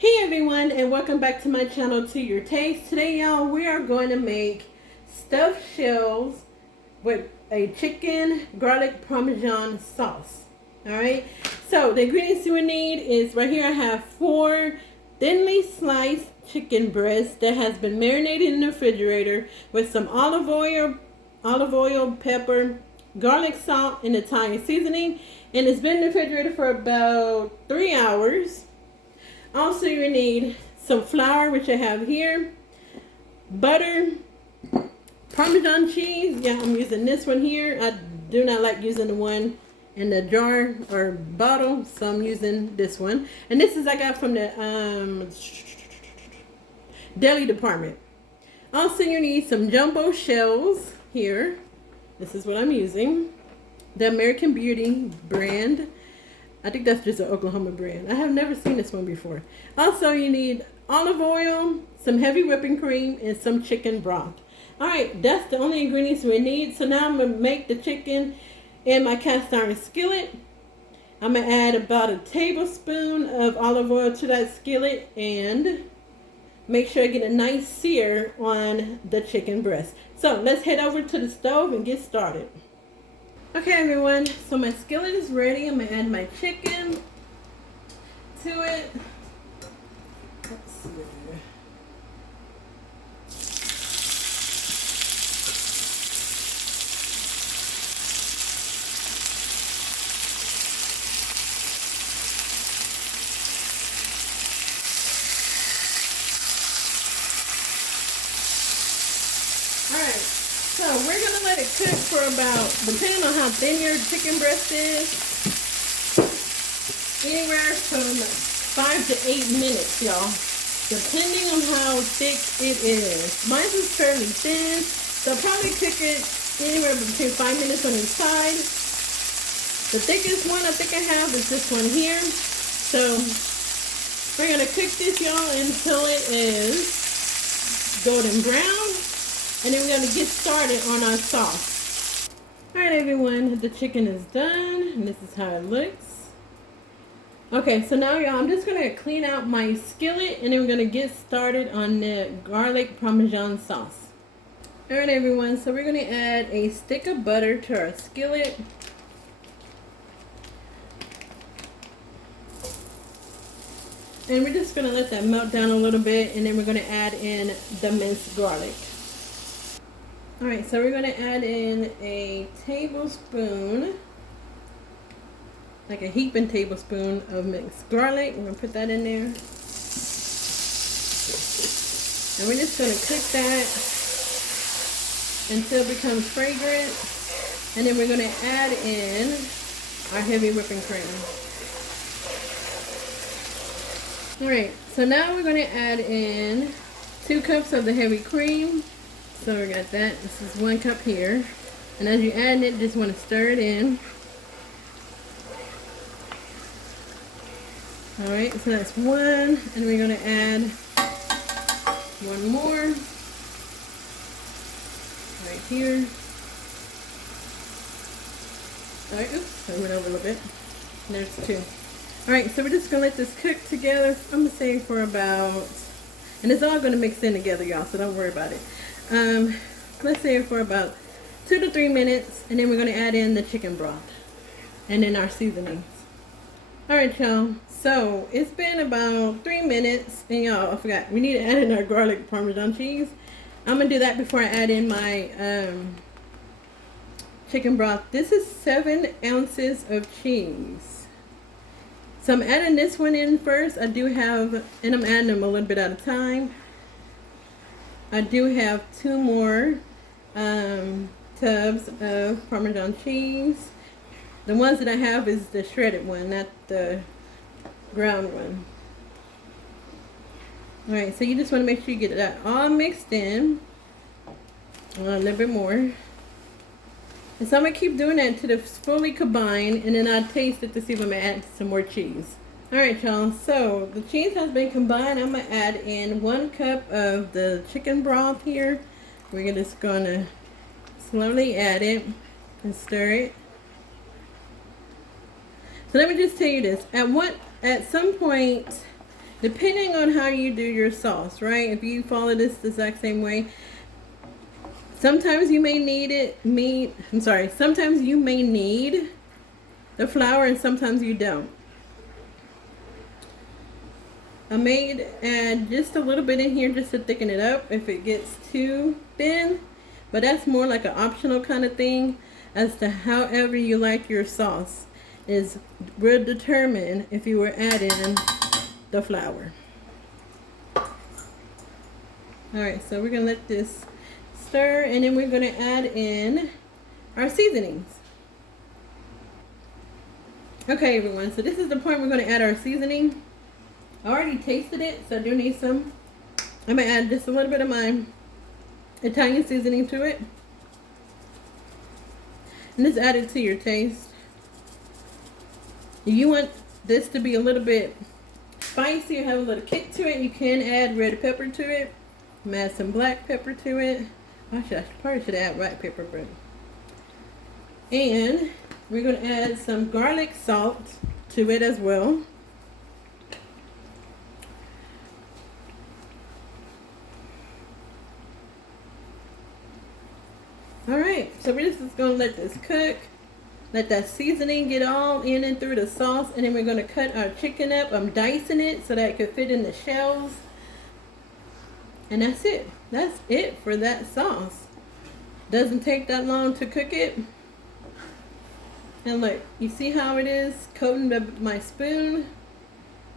Hey everyone, and welcome back to my channel, To Your Taste. Today y'all, we are going to make stuffed shells with a chicken garlic parmesan sauce. Alright, so the ingredients you would need is right here. I have 4 thinly sliced chicken breasts that has been marinated in the refrigerator with some olive oil, pepper, garlic salt, and Italian seasoning, and it's been in the refrigerator for about 3 hours. Also, you need some flour, which I have here, butter, Parmesan cheese. Yeah, I'm using this one here. I do not like using the one in the jar or bottle, so I'm using this one. And this is I got from the deli department. Also, you need some jumbo shells here. This is what I'm using. The American Beauty brand. I think that's just an Oklahoma brand. I have never seen this one before. Also, you need olive oil, some heavy whipping cream, and some chicken broth. Alright, that's the only ingredients we need. So now I'm going to make the chicken in my cast iron skillet. I'm going to add about a tablespoon of olive oil to that skillet and make sure I get a nice sear on the chicken breast. So let's head over to the stove and get started. Okay everyone, so my skillet is ready. I'm going to add my chicken to it. Let's see. Alright, so we're going to let it cook for about, depending on how thin your chicken breast is, anywhere from 5 to 8 minutes, y'all. Depending on how thick it is. Mine is fairly thin, so I'll probably cook it anywhere between 5 minutes on each side. The thickest one I think I have is this one here. So we're going to cook this, y'all, until it is golden brown. And then we're going to get started on our sauce. Alright everyone, the chicken is done. And this is how it looks. Okay, so now y'all, I'm just going to clean out my skillet. And then we're going to get started on the garlic parmesan sauce. Alright everyone, so we're going to add a stick of butter to our skillet. And we're just going to let that melt down a little bit. And then we're going to add in the minced garlic. Alright, so we're going to add in a tablespoon, like a heaping tablespoon of minced garlic. We're going to put that in there. And we're just going to cook that until it becomes fragrant. And then we're going to add in our heavy whipping cream. Alright, so now we're going to add in 2 cups of the heavy cream. So we got that. This is 1 cup here. And as you add it, just want to stir it in. Alright, so that's 1. And we're going to add 1 more. Right here. Alright, oops, I went over a little bit. There's 2. Alright, so we're just going to let this cook together. I'm going to say for about, and it's all going to mix in together, y'all, so don't worry about it. Let's say for about 2 to 3 minutes, and then we're going to add in the chicken broth and then our seasonings. Alright y'all, so it's been about 3 minutes, and y'all, I forgot, we need to add in our garlic parmesan cheese. I'm going to do that before I add in my chicken broth. This is 7 ounces of cheese. So I'm adding this one in first. I do have, and I'm adding them a little bit at a time. I do have 2 more tubs of Parmesan cheese. The ones that I have is the shredded one, not the ground one. Alright, so you just want to make sure you get that all mixed in. A little bit more. And so I'm going to keep doing that until it's fully combined, and then I'll taste it to see if I'm going to add some more cheese. Alright y'all, so the cheese has been combined. I'm going to add in 1 cup of the chicken broth here. We're just going to slowly add it and stir it. So let me just tell you this. At some point, depending on how you do your sauce, right? If you follow this the exact same way, sometimes you may need sometimes you may need the flour and sometimes you don't. I may add just a little bit in here just to thicken it up if it gets too thin, but that's more like an optional kind of thing. As to however you like your sauce will determine if you were adding the flour. Alright, so we're going to let this stir, and then we're going to add in our seasonings. Okay everyone, so this is the point we're going to add our seasoning. I already tasted it, so I do need some. I'm going to add just a little bit of my Italian seasoning to it. And just add it to your taste. If you want this to be a little bit spicy or have a little kick to it, you can add red pepper to it. Add some black pepper to it. Actually, I probably should add white pepper, but. And we're going to add some garlic salt to it as well. Alright, so we're just going to let this cook. Let that seasoning get all in and through the sauce. And then we're going to cut our chicken up. I'm dicing it so that it could fit in the shells. And that's it. That's it for that sauce. Doesn't take that long to cook it. And look, you see how it is coating my spoon?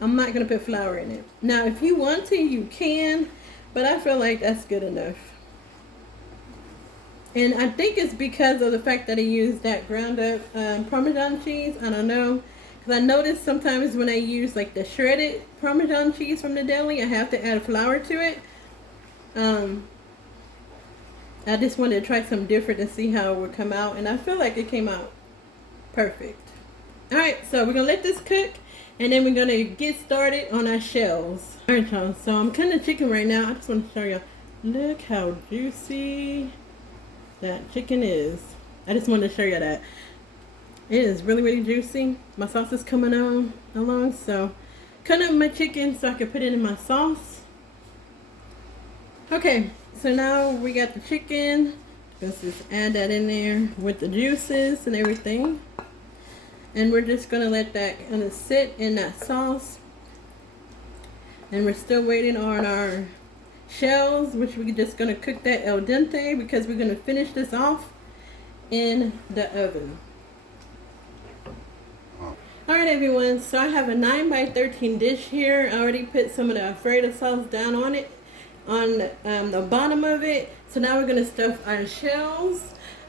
I'm not going to put flour in it. Now, if you want to, you can. But I feel like that's good enough. And I think it's because of the fact that I used that ground up Parmesan cheese. I don't know. Because I noticed sometimes when I use like the shredded Parmesan cheese from the deli, I have to add flour to it. I just wanted to try something different to see how it would come out. And I feel like it came out perfect. Alright, so we're going to let this cook. And then we're going to get started on our shells. Alright y'all, so I'm cutting the chicken right now. I just want to show y'all. Look how juicy that chicken is. I just wanted to show you that. It is really, really juicy. My sauce is coming on along. So, cutting up my chicken so I can put it in my sauce. Okay, so now we got the chicken. Let's just add that in there with the juices and everything. And we're just going to let that kind of sit in that sauce. And we're still waiting on our shells, which we're just going to cook that al dente because we're going to finish this off in the oven. Alright everyone, so I have a 9x13 dish here. I already put some of the Alfredo sauce down on it, on the bottom of it. So now we're going to stuff our shells.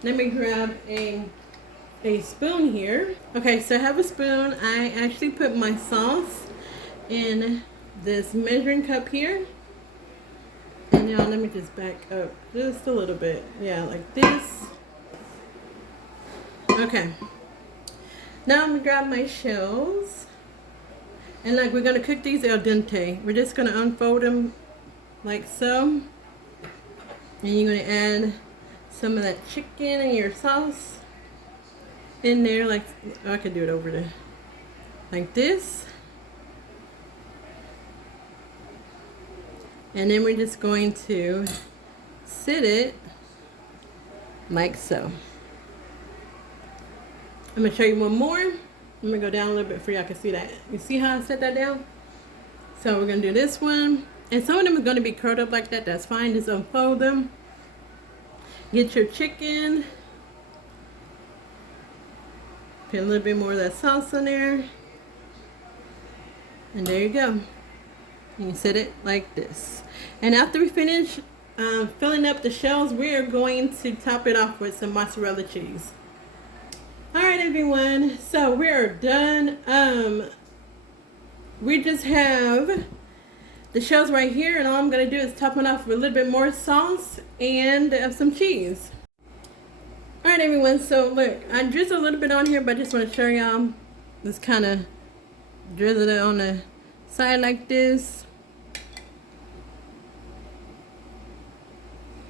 Let me grab a spoon here. Okay, so I have a spoon. I actually put my sauce in this measuring cup here. And y'all, let me just back up just a little bit. Yeah, like this. Okay. Now I'm going to grab my shells. And like we're going to cook these al dente. We're just going to unfold them like so. And you're going to add some of that chicken and your sauce in there. Like, I could do it over there. Like this. And then we're just going to sit it like so. I'm going to show you one more. I'm going to go down a little bit for y'all can see that. You see how I set that down? So we're going to do this one. And some of them are going to be curled up like that. That's fine. Just unfold them. Get your chicken. Put a little bit more of that sauce in there. And there you go. You set it like this. And after we finish filling up the shells, we are going to top it off with some mozzarella cheese. Alright everyone, so we are done. We just have the shells right here, and all I'm going to do is top it off with a little bit more sauce and some cheese. Alright everyone, so look, I drizzled a little bit on here, but I just want to show y'all. Just kind of drizzle it on the side like this.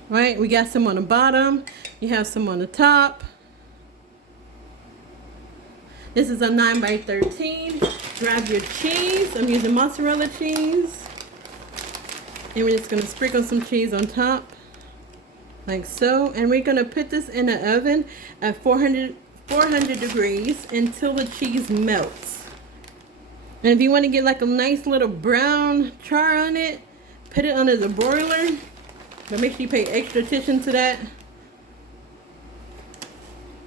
Right, we got some on the bottom. You have some on the top. This is a 9 by 13. Grab your cheese. I'm using mozzarella cheese. And we're just going to sprinkle some cheese on top. Like so. And we're going to put this in the oven at 400 degrees until the cheese melts. And if you want to get like a nice little brown char on it, put it under the broiler. But make sure you pay extra attention to that.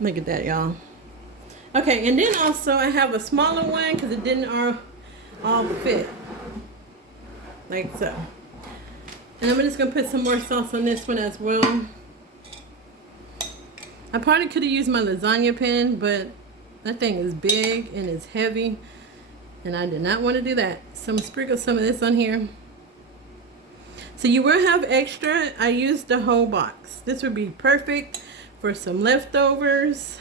Look at that, y'all. Okay, and then also I have a smaller one because it didn't all fit. Like so. And I'm just going to put some more sauce on this one as well. I probably could have used my lasagna pan, but that thing is big and it's heavy. And I did not want to do that. So I'm going to sprinkle some of this on here. So you will have extra. I used the whole box. This would be perfect for some leftovers.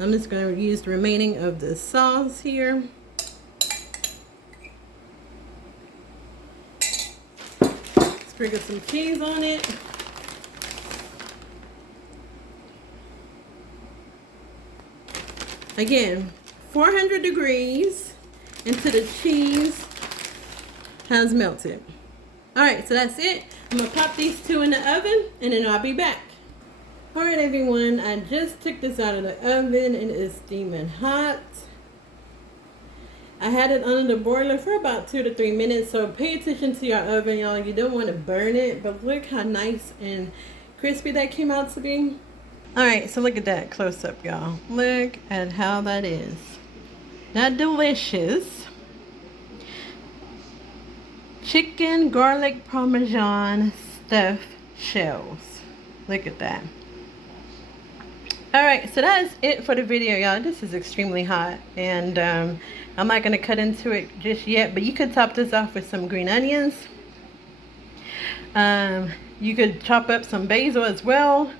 I'm just going to use the remaining of the sauce here. Sprinkle some cheese on it. Again, 400 degrees until the cheese has melted. Alright, so that's it. I'm going to pop these two in the oven and then I'll be back. Alright everyone, I just took this out of the oven and it is steaming hot. I had it under the broiler for about 2 to 3 minutes, so pay attention to your oven, y'all. You don't want to burn it, but look how nice and crispy that came out to be. Alright, so look at that close up, y'all. Look at how that is. Not delicious. Chicken garlic Parmesan stuffed shells. Look at that. Alright, so that's it for the video, y'all. This is extremely hot, and I'm not going to cut into it just yet, but you could top this off with some green onions. You could chop up some basil as well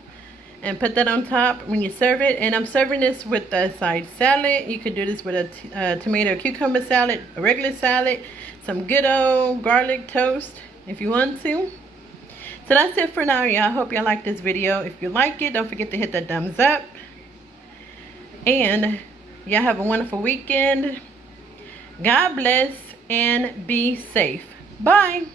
and put that on top when you serve it. And I'm serving this with a side salad. You could do this with a tomato cucumber salad, a regular salad, some good old garlic toast if you want to. So that's it for now, y'all. I hope y'all like this video. If you like it, don't forget to hit that thumbs up. And y'all have a wonderful weekend. God bless and be safe. Bye.